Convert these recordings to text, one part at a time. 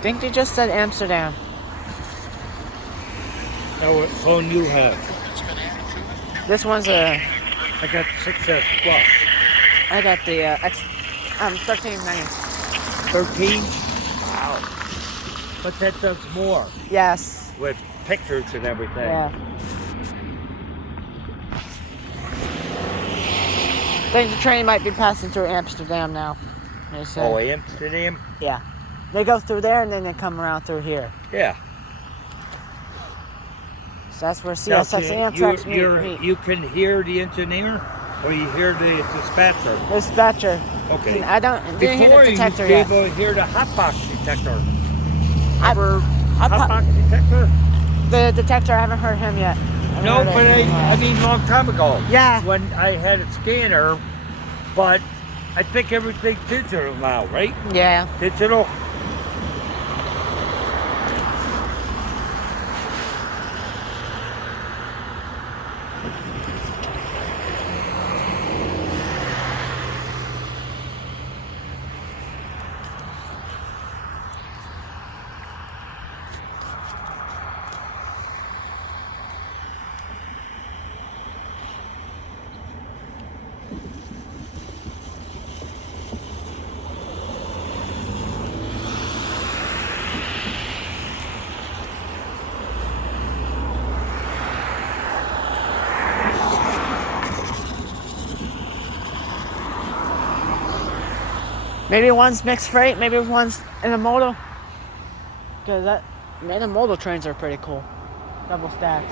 think they just said Amsterdam. Now what phone you have? This one's a. I got 6S Plus. I got the 13 mini. 13? Wow. But that does more Yes. with pictures and everything. Yeah. I think the train might be passing through Amsterdam now. They say. Oh, Amsterdam? Yeah. They go through there and then they come around through here. Yeah. So that's where CSX and Amtrak's meet. You can hear the engineer or you hear the dispatcher? Dispatcher. Okay. I didn't hear the detector you yet. Before you used to be able to hear the hotbox detector. Ever hotbox detector? The detector, I haven't heard him yet. No, but I mean long time ago. Yeah. When I had a scanner, but I think everything's digital now, right? Yeah. Digital? Maybe one's mixed freight, maybe one's in a modal. Because the modal trains are pretty cool. Double stacked.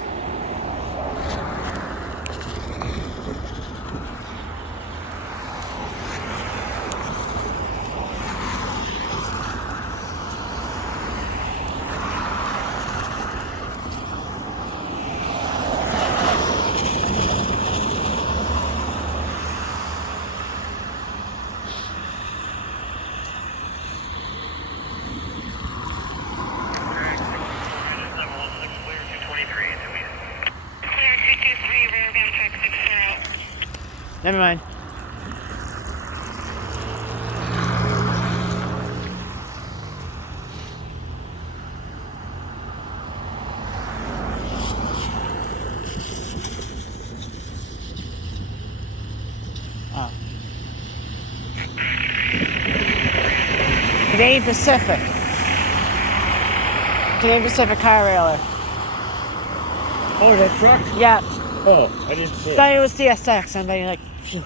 Never mind. Oh. Canadian Pacific. Canadian Pacific Car Railer. Oh, that truck? Yeah. Oh, I didn't see it. Thought it was CSX. I'm like, phew.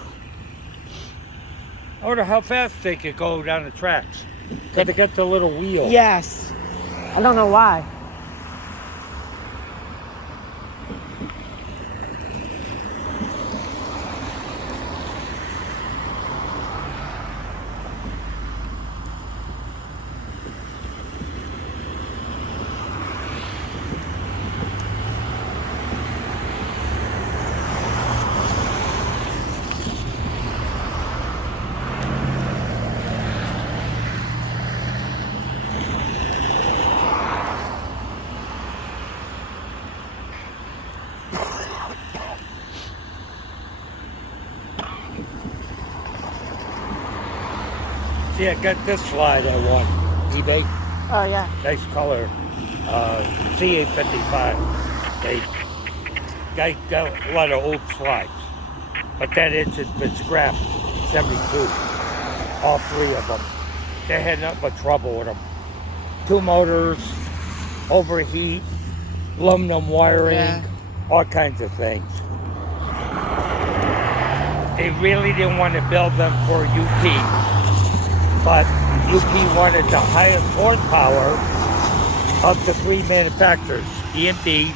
I wonder how fast they could go down the tracks. Because they got the little wheel. Yes. I don't know why. See, I got this slide I want. eBay. Oh, yeah. Nice color. CA55. They got a lot of old slides. But that engine's been scrapped. 72. All three of them. They had nothing but trouble with them. Two motors, overheat, aluminum wiring, all kinds of things. They really didn't want to build them for UP. But UP wanted the highest horsepower of the three manufacturers, EMD,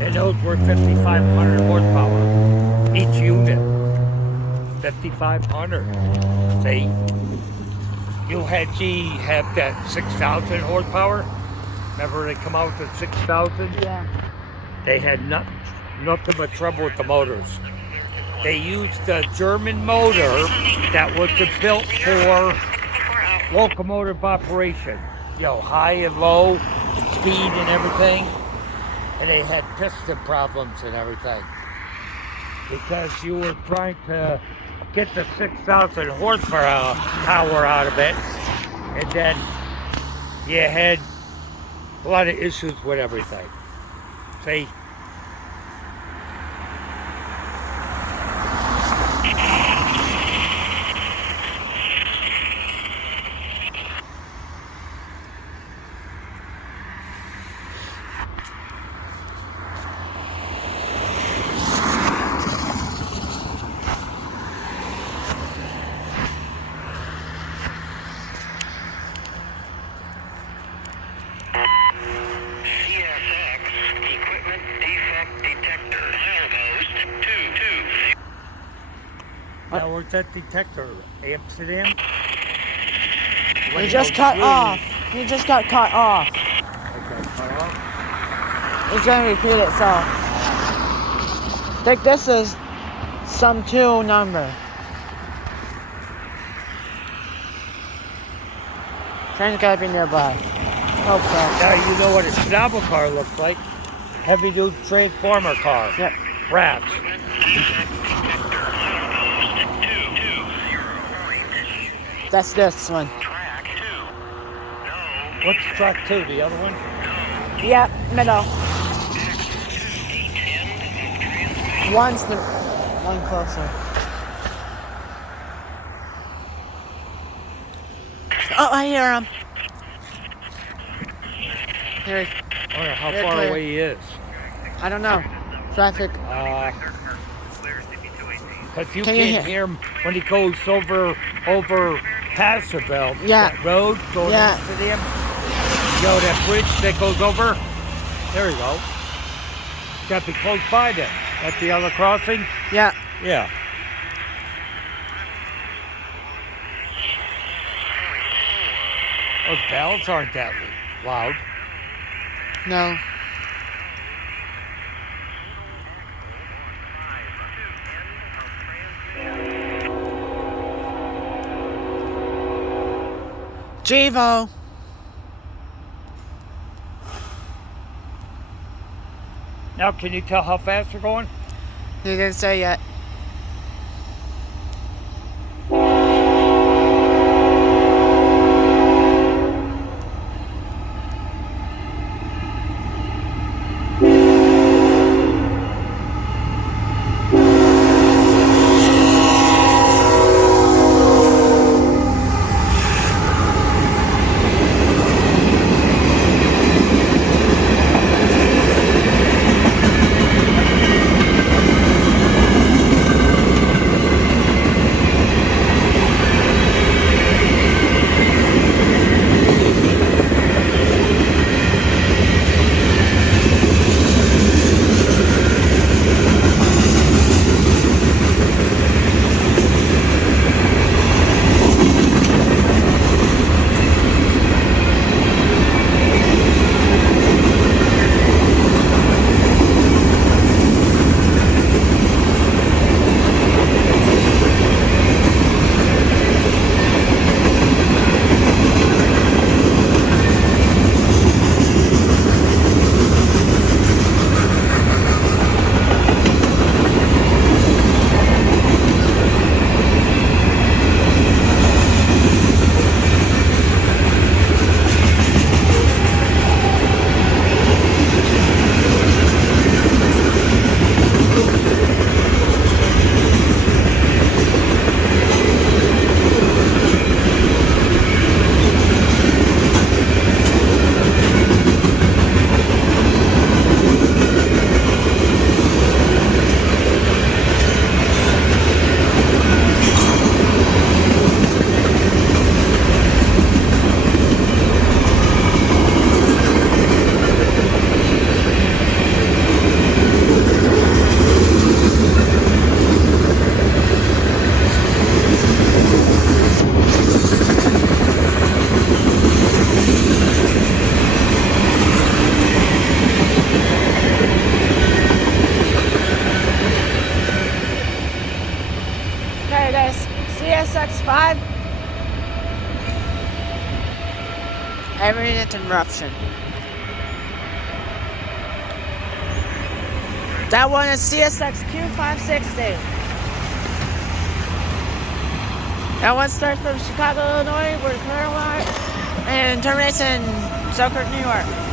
and those were 5,500 horsepower each unit. 5,500. See, you had G have that 6,000 horsepower. Remember they come out with 6,000? Yeah. They had nothing but trouble with the motors. They used a German motor that was built for locomotive operation. You know, high and low, speed and everything. And they had piston problems and everything. because you were trying to get the 6,000 horsepower power out of it, and then you had a lot of issues with everything. See? Equipment defect detector. Milepost 220. Now, where's that detector? Amsterdam? He just cut off. He just got cut off. Okay, cut off. It's gonna repeat itself. I think this is some 2 number. Train's gotta be nearby. Hope so. Now you know what a Schnabel car looks like. Heavy duty transformer car. Yep. Rats. Equipment defect detector. Milepost 220. That's this one. Track 2. No. What's track 2? The other one? Yep, middle. End of transmission. One's the one closer. Oh, I hear him. Here, I wonder how They're far clear. away he is. I don't know. Traffic. Because you Can you can't hear him when he goes over Passaville. Yeah. That road going Yeah. to Amsterdam. You know that bridge that goes over? There you go. It's got to be close by then. At the other crossing? Yeah. Yeah. Those bells aren't that loud. No. Jevo. Now, can you tell how fast they're going? He didn't say yet. X5. Every interruption. That one is CSX Q560. That one starts from Chicago, Illinois, where the car lot, and terminates in Selkirk, New York.